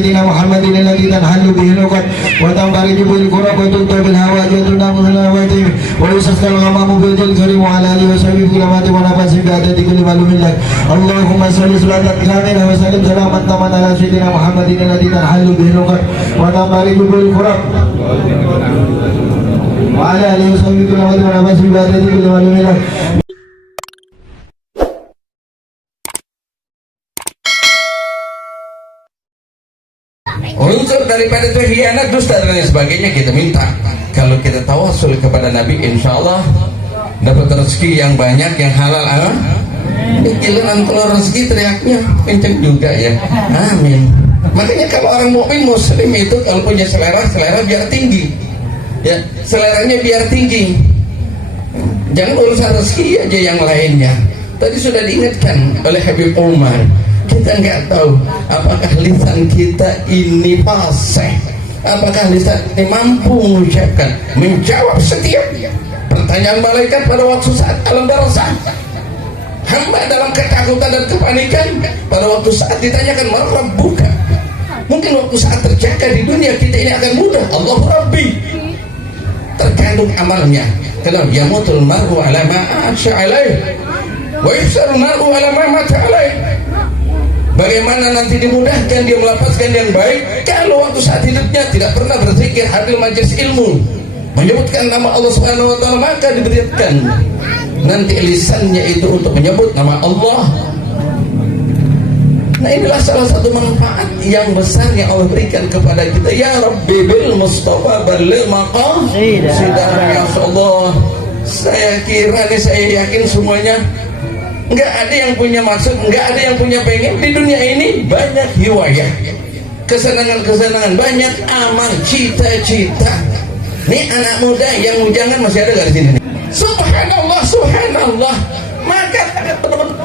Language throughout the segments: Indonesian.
سيدنا محمد الذي تنحل به العقد وتنفرج به الكرب وتنتهي بالهوائج وتنام في الهواتف ويسخر الغمام بيت الكريم وعلى اله وصحبه في كلمات ونفس بعدد كل معلوم لك. اللهم صل صلاة كاملة وسلم سلاما تاما على سيدنا محمد الذي تنحل به العقد وتنفرج به الكرب وعلى اله وصحبه في كلمات ونفس بعدد كل معلوم لك. Unsur daripada itu hianat, dusta dan lain sebagainya kita minta. Kalau kita tawasul kepada Nabi, insya Allah dapat rezeki yang banyak, yang halal. Giliran keluar rezeki teriaknya kenceng juga ya. Amin. Makanya kalau orang mukmin muslim itu kalau punya selera biar tinggi. Ya, seleranya biar tinggi. Jangan urusan rezeki aja yang lainnya. Tadi sudah diingatkan oleh Habib Umar. Kita nggak tahu apakah lisan kita ini fasih, apakah lisan ini mampu mengucapkan, menjawab setiap pertanyaan malaikat pada waktu saat alam barzakh. Hamba dalam ketakutan dan kepanikan pada waktu saat ditanyakan man rabbuka. Mungkin waktu saat terjaga di dunia kita ini akan mudah, Allahu Rabbi. Terkandung amalnya. Kenapa? Yamutul mar'u ala ma asya alaih wa yufsarul mar'u ala ma mata alaih. Bagaimana nanti dimudahkan dia melapaskan yang baik kalau waktu saat hidupnya tidak pernah berzikir, hadir majelis ilmu, menyebutkan nama Allah Subhanahu wa taala, maka diberikan nanti lisannya itu untuk menyebut nama Allah. Nah, inilah salah satu manfaat yang besar yang Allah berikan kepada kita. Ya Rabbi bil Mustafa balil maqam sidar. Ya Allah, saya kira nih, saya yakin semuanya enggak ada yang punya maksud, enggak ada yang punya pengen di dunia ini. Banyak hiwayah, kesenangan-kesenangan, banyak amal, cita-cita. Nih anak muda yang ujangan masih ada gak di sini? Subhanallah, subhanallah. Maka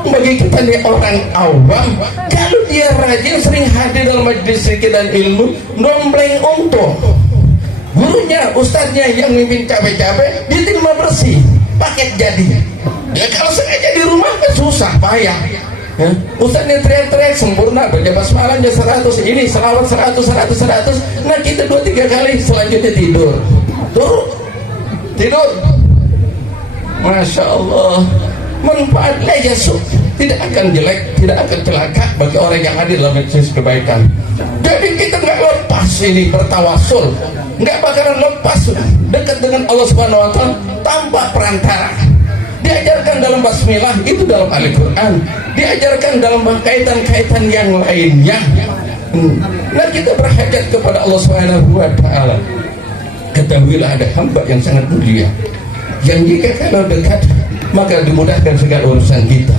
bagi kita nih orang awam, kalau dia rajin sering hadir dalam majelis zikir dan ilmu, nombleng untung. Gurunya, ustadznya yang mimpin capek-capek, dia terima bersih, paket jadi. Ya kalau sengaja di rumah kan susah, payah. Ya, ustadznya teriak-teriak sempurna, baca basmalahnya 100, ini selawat 100. Nah kita 2-3 kali selanjutnya tidur. Tidur. Masya Allah. Manfaatnya ya tidak akan jelek, tidak akan celaka bagi orang yang hadir dalam majelis kebaikan. Jadi kita nggak lepas ini bertawasul, nggak bakalan lepas dekat dengan Allah Subhanahu wa taala tanpa perantara. Diajarkan dalam basmilah itu dalam Al-Quran, diajarkan dalam kaitan-kaitan yang lainnya. Nah kita berhajat kepada Allah Subhanahu wa taala. Ketahuilah ada hamba yang sangat mulia, yang jika kalau dekat maka dimudahkan segala urusan kita,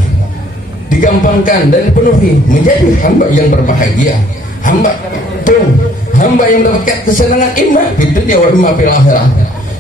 digampangkan dan dipenuhi, menjadi hamba yang berbahagia, hamba yang mendapatkan kesenangan imma di dunia wa imma fil akhirah.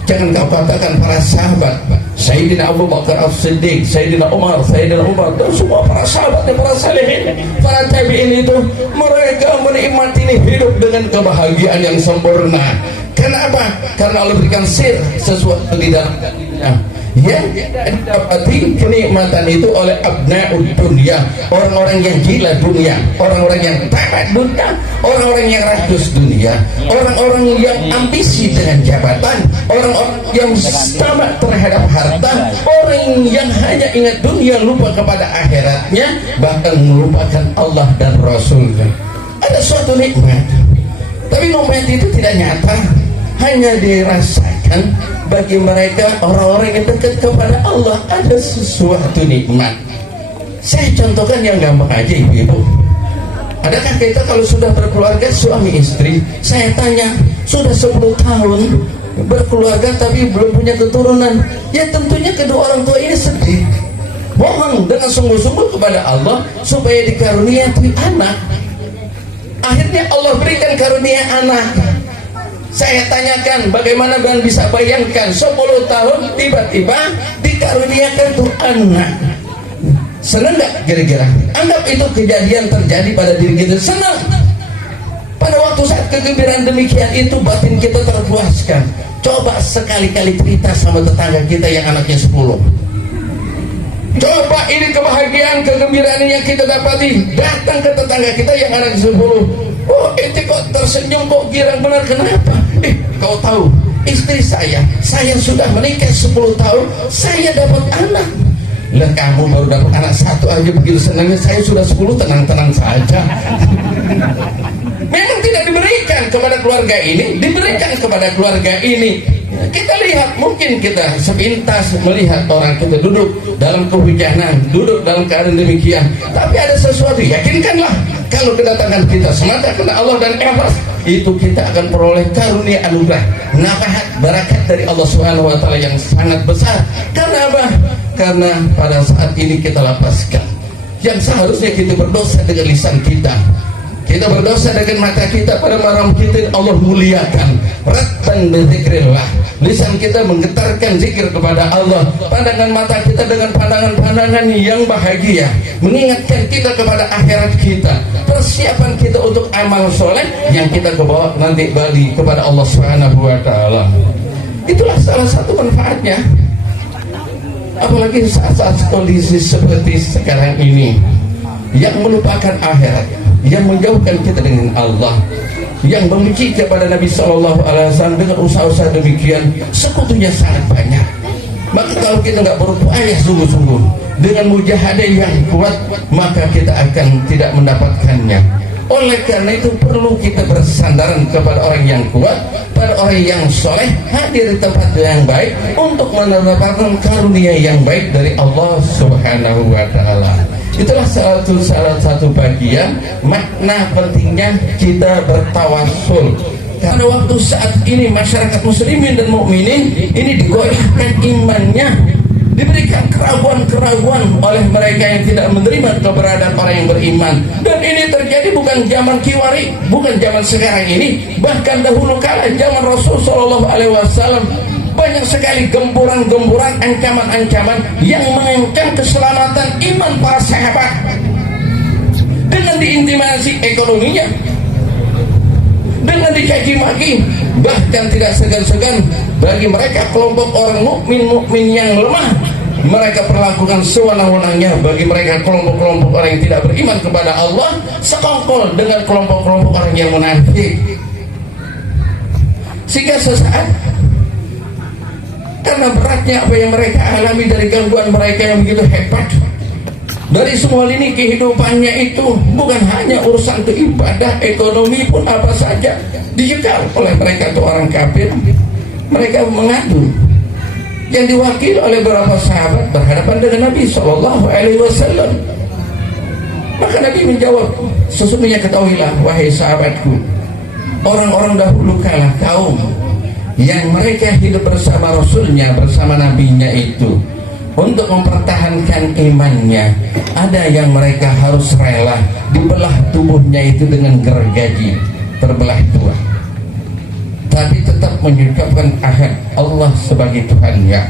Jangan kau katakan para sahabat Sayyidina Abu Bakar As-Siddiq, Sayyidina Umar dan semua para sahabat dan para salihin, para tabi'in itu mereka menikmati ini hidup dengan kebahagiaan yang sempurna. Kenapa? Karena Allah berikan sir sesuatu di dalamnya yang didapati kenikmatan itu oleh abna'ud dunia, orang-orang yang gila dunia, orang-orang yang tamat dunia, orang-orang yang rakus dunia, orang-orang yang ambisi dengan jabatan, orang-orang yang tamak terhadap harta, orang yang hanya ingat dunia, lupa kepada akhiratnya, bahkan melupakan Allah dan Rasulnya. Ada suatu nikmat, tapi nikmat itu tidak nyata, hanya dirasakan bagi mereka orang-orang yang dekat kepada Allah. Ada sesuatu nikmat. Saya contohkan yang gampang aja, ibu-ibu. Adakah kita kalau sudah berkeluarga suami istri, saya tanya, sudah 10 tahun berkeluarga tapi belum punya keturunan, ya tentunya kedua orang tua ini sedih, mohon dengan sungguh-sungguh kepada Allah supaya dikarunia anak. Akhirnya Allah berikan karunia anak. Saya tanyakan, bagaimana kalian bisa bayangkan 10 tahun tiba-tiba dikaruniakan tuh anak? Senang nggak kira-kira? Anggap itu kejadian terjadi pada diri kita, senang. Pada waktu saat kegembiraan demikian itu batin kita terpuaskan. Coba sekali-kali cerita sama tetangga kita yang anaknya 10. Coba ini kebahagiaan, kegembiraan yang kita dapati, datang ke tetangga kita yang anaknya 10. Oh, ente kok tersenyum, kok girang benar, kenapa? Kau tahu istri saya sudah menikah 10 tahun, saya dapat anak. Lah kamu baru dapat anak 1 aja begitu senangnya, saya sudah 10, tenang-tenang saja. Memang tidak diberikan kepada keluarga ini, diberikan kepada keluarga ini. Kita lihat, mungkin kita sepintas melihat orang kita duduk dalam kehujanan, duduk dalam keadaan demikian, tapi ada sesuatu, yakinkanlah kalau kedatangan kita semata karena Allah dan ikhlas, itu kita akan peroleh karunia anugerah, nafahat, barakat dari Allah Subhanahu wa taala yang sangat besar. Karena apa? Karena pada saat ini kita lapaskan yang seharusnya kita berdosa dengan lisan kita, kita berdosa dengan mata kita, pada malam kita Allah muliakan rattan bizikrillah, lisan kita menggetarkan zikir kepada Allah, pandangan mata kita dengan pandangan-pandangan yang bahagia mengingatkan kita kepada akhirat kita, persiapan kita untuk amal soleh yang kita kebawa nanti balik kepada Allah Subhanahu wa taala. Itulah salah satu manfaatnya. Apalagi saat-saat kondisi seperti sekarang ini yang melupakan akhirat, yang menjauhkan kita dengan Allah, yang membenci kepada Nabi Sallallahu Alaihi Wasallam, dengan usaha-usaha demikian sekutunya sangat banyak. Maka kalau kita nggak berupaya sungguh-sungguh dengan mujahadah yang kuat, maka kita akan tidak mendapatkannya. Oleh karena itu perlu kita bersandaran kepada orang yang kuat, pada orang yang soleh, hadir di tempat yang baik untuk mendapatkan karunia yang baik dari Allah Subhanahu wa taala. Itulah salah satu bagian makna pentingnya kita bertawasul. Karena waktu saat ini masyarakat muslimin dan mukminin ini digoyahkan imannya, diberikan keraguan-keraguan oleh mereka yang tidak menerima keberadaan orang yang beriman. Dan ini terjadi bukan zaman kiwari, bukan zaman sekarang ini, bahkan dahulu kala zaman Rasul Shallallahu Alaihi Wasallam banyak sekali gempuran-gempuran, ancaman-ancaman yang mengancam keselamatan iman para sahabat dengan diintimidasi ekonominya, dengan dicaci maki, bahkan tidak segan-segan bagi mereka kelompok orang mukmin yang lemah, mereka perlakukan sewenang-wenangnya bagi mereka kelompok-kelompok orang yang tidak beriman kepada Allah, sekongkol dengan kelompok-kelompok orang yang munafik. Sehingga sesaat karena beratnya apa yang mereka alami dari gangguan mereka yang begitu hebat, dari semua lini kehidupannya itu, bukan hanya urusan ibadah, ekonomi pun apa saja dijegal oleh mereka itu orang kafir. Mereka mengadu yang diwakili oleh beberapa sahabat berhadapan dengan Nabi Shallallahu Alaihi Wasallam. Maka Nabi menjawab, sesungguhnya ketahuilah wahai sahabatku, orang-orang dahulu kala kaum yang mereka hidup bersama Rasulnya, bersama Nabinya itu untuk mempertahankan imannya, ada yang mereka harus rela dibelah tubuhnya itu dengan gergaji, terbelah dua, tapi tetap menyucapkan ahad Allah sebagai Tuhannya.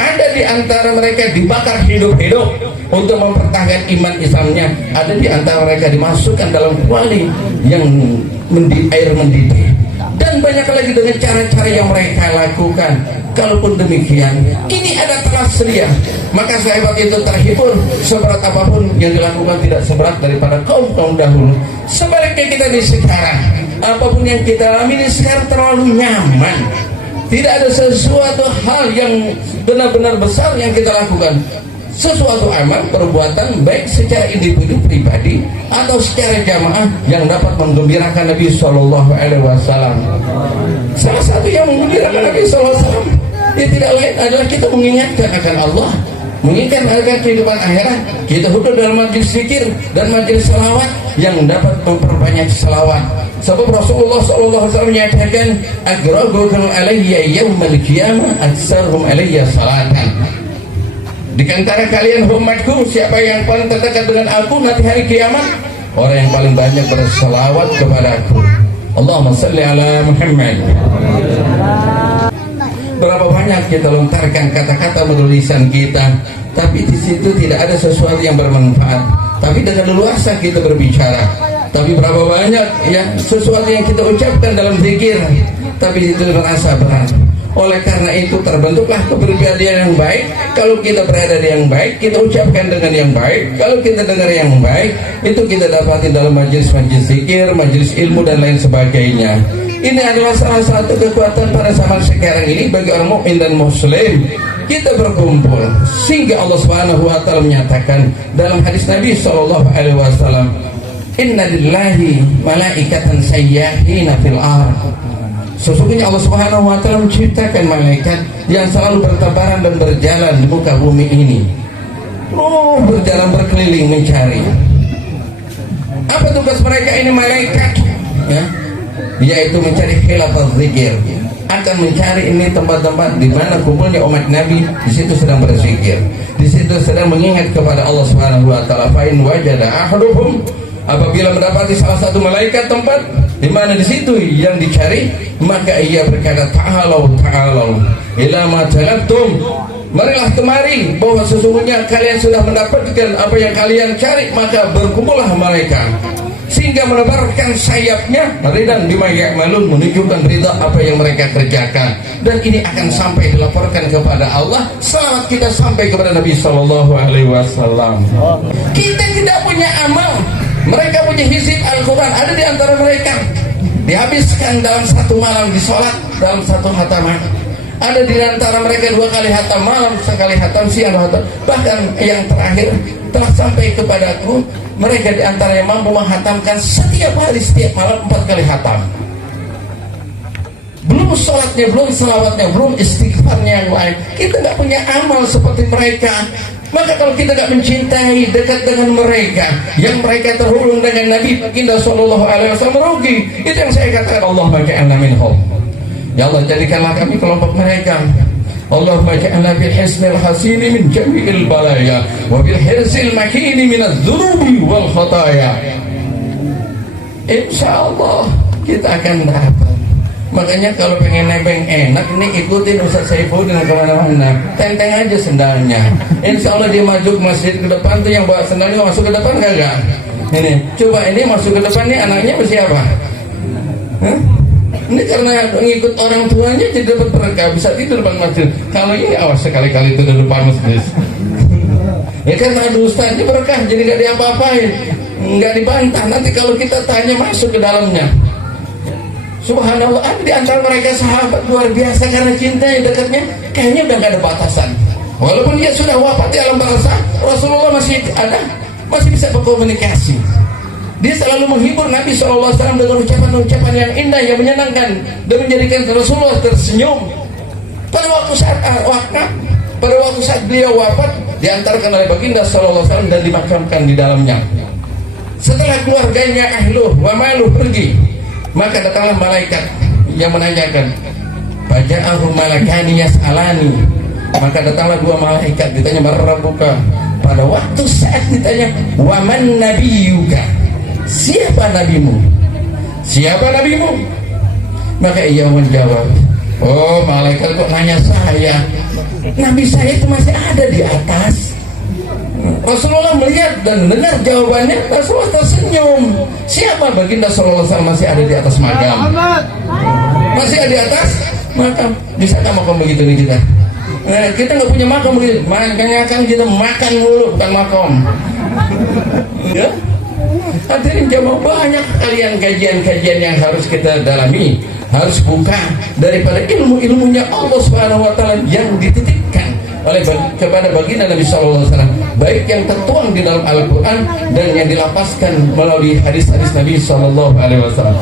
Ada di antara mereka dibakar hidup-hidup untuk mempertahankan iman Islamnya. Ada di antara mereka dimasukkan dalam kuali yang air mendidih. Dan banyak lagi dengan cara-cara yang mereka lakukan. Kalaupun demikian, ini ada telah sedia, maka sahabat itu terhibur. Seberat apapun yang dilakukan tidak seberat daripada kaum-kaum dahulu. Sebaliknya kita di sekarang, apapun yang kita alami di sekarang terlalu nyaman. Tidak ada sesuatu hal yang benar-benar besar yang kita lakukan. Sesuatu amal, perbuatan baik secara individu pribadi atau secara jamaah yang dapat menggembirakan Nabi Shallallahu Alaihi Wasallam. Salah satu yang menggembirakan Nabi Shallallahu Alaihi Wasallam dia tidak lain adalah kita mengingatkan akan Allah, mengingatkan akan kehidupan akhirat. Kita duduk dalam majelis zikir dan majelis selawat yang dapat memperbanyak selawat. Sebab Rasulullah Shallallahu Alaihi Wasallam menyatakan, "Agrabukum alayya yaumal qiyamah aktsaruhum alayya salatan." Di antara kalian umatku, siapa yang paling terdekat dengan aku nanti hari kiamat? Orang yang paling banyak berselawat kepada aku. Allahumma salli ala Muhammad. Berapa banyak kita lontarkan kata-kata melalui lisan kita, tapi di situ tidak ada sesuatu yang bermanfaat. Tapi dengan leluasa kita berbicara. Tapi berapa banyak ya sesuatu yang kita ucapkan dalam zikir, tapi itu merasa berat. Oleh karena itu terbentuklah kepribadian yang baik. Kalau kita berada di yang baik, kita ucapkan dengan yang baik. Kalau kita dengar yang baik, itu kita dapati dalam majelis-majelis zikir, majelis ilmu dan lain sebagainya. Ini adalah salah satu kekuatan pada zaman sekarang ini bagi orang mukmin dan muslim. Kita berkumpul sehingga Allah Subhanahu wa taala menyatakan dalam hadis Nabi sallallahu alaihi wasallam, "Inna lillahi malaikatan sayyahina fil ardh." Sesungguhnya Allah Subhanahu wa taala menciptakan malaikat yang selalu bertebaran dan berjalan di muka bumi ini. Berjalan berkeliling mencari. Apa tugas mereka ini malaikat? Ya, yaitu mencari khilafaz zikir. Akan mencari ini tempat-tempat di mana kumpulnya umat Nabi, di situ sedang berzikir, di situ sedang mengingat kepada Allah Subhanahu wa taala. Fa in wajada ahaduhum, apabila mendapati salah satu malaikat tempat di mana di situ yang dicari, maka ia berkata, ta'alau ila ma talabtum, marilah kemari, bahwa sesungguhnya kalian sudah mendapatkan apa yang kalian cari. Maka berkumpullah mereka sehingga menebarkan sayapnya ridan bima ya'malun, menunjukkan ridha apa yang mereka kerjakan, dan ini akan sampai dilaporkan kepada Allah. Selawat kita sampai kepada Nabi sallallahu alaihi wasallam. Kita tidak punya amal, mereka punya hizib Al-Quran, ada di antara mereka dihabiskan dalam satu malam di sholat, dalam satu hataman. Ada di antara mereka 2 kali hatam malam, sekali hatam siang, bahkan yang terakhir telah sampai kepadaku, mereka di antara yang mampu menghatamkan setiap hari, setiap malam 4 kali hatam. Belum sholatnya, belum salawatnya, belum istighfarnya yang lain. Kita nggak punya amal seperti mereka. Maka kalau kita tidak mencintai, dekat dengan mereka, yang mereka terhubung dengan Nabi Baginda Sallallahu Alaihi Wasallam, merugi. Itu yang saya katakan, Allahumma ja'alna minhum. Ya Allah, jadikanlah kami kelompok mereka. Allahumma ja'alna bil hisnil hasini min jami'il balaya wa bil hirzil makini minadz dzunubi wal khataya. Insyaallah kita akan dapat. Makanya kalau pengen nebeng enak, ini ikutin Ustaz Saifuddin kemana-mana, tenteng aja sendalnya. Insya Allah dia maju ke masjid ke depan tuh, yang bawa sendalnya masuk ke depan gak? Ini coba, ini masuk ke depan nih, anaknya siapa? Ini karena ngikut orang tuanya jadi dapat berkah, bisa tidur depan masjid. Kalau ini awas sekali-kali tidur depan masjid. Ya kan ada Ustaz, ini berkah, jadi gak diapa-apain, gak dibantah. Nanti kalau kita tanya masuk ke dalamnya. Subhanallah, ada di antara mereka sahabat luar biasa karena cintanya, dekatnya, kayaknya udah gak ada batasan. Walaupun dia sudah wafat di alam barzakh, Rasulullah masih ada, masih bisa berkomunikasi. Dia selalu menghibur Nabi SAW dengan ucapan-ucapan yang indah, yang menyenangkan, dan menjadikan Rasulullah tersenyum. Pada waktu saat beliau wafat, diantarkan oleh Baginda SAW dan dimakamkan di dalamnya. Setelah keluarganya ahluh wa maluh pergi, maka datanglah malaikat yang menanyakan, faja'ahu malakani yas'alani. Maka datanglah 2 malaikat, ditanya marrabbuka. Pada waktu saat ditanya, wa man nabiyuka, siapa nabimu? Siapa nabimu? Maka ia menjawab, oh malaikat kok nanya saya, nabi saya itu masih ada di atas. Rasulullah melihat dan mendengar jawabannya, Rasulullah tersenyum. Siapa? Baginda sallallahu alaihi wasallam masih ada di atas makam. Masih ada di atas makam. Bisa nggak makam begitu nih kita? Kita nggak punya makam begitu. Makanya kan kita makan mulu, bukan makam. Ya? Hadirin jamaah, banyak kalian kajian-kajian yang harus kita dalami, harus buka daripada ilmu-ilmunya Allah Subhanahu wa taala yang dititipkan kepada baginda Nabi sallallahu alaihi wasallam, baik yang tertuang di dalam Al-Qur'an dan yang dilapaskan melalui hadis-hadis Nabi sallallahu alaihi wasallam.